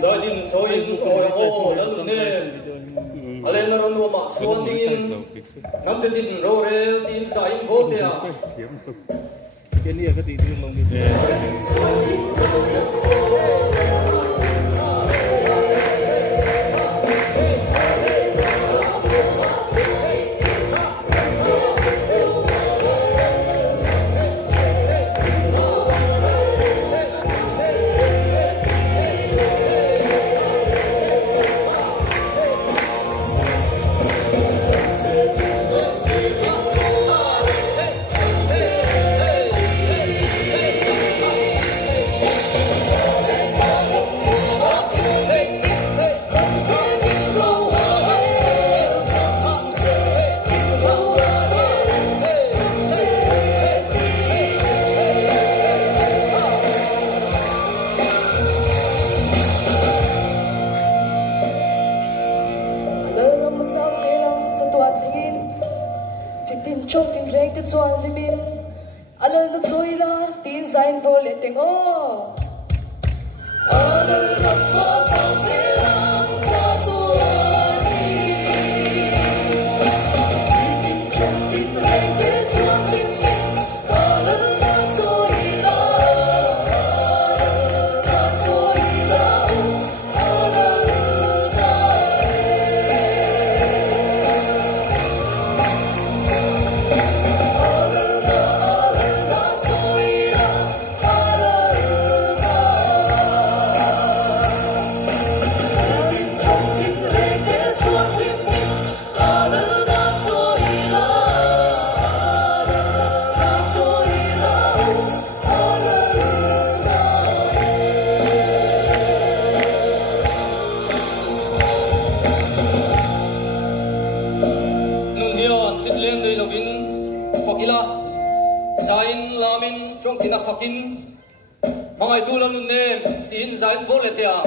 Zalim soin o lalune Alena ron ma chuan dingin nam setin rorel tin sa in votea cái này cái gì đi lông đi chuan limin alal na choila tin zain vol eteng o alal na pa sang selang sa tuani tin chong tin reng ke chuan tin alal na choila Sain lamin trong tina fakin Hangai tulang nun nem tin zain volet ya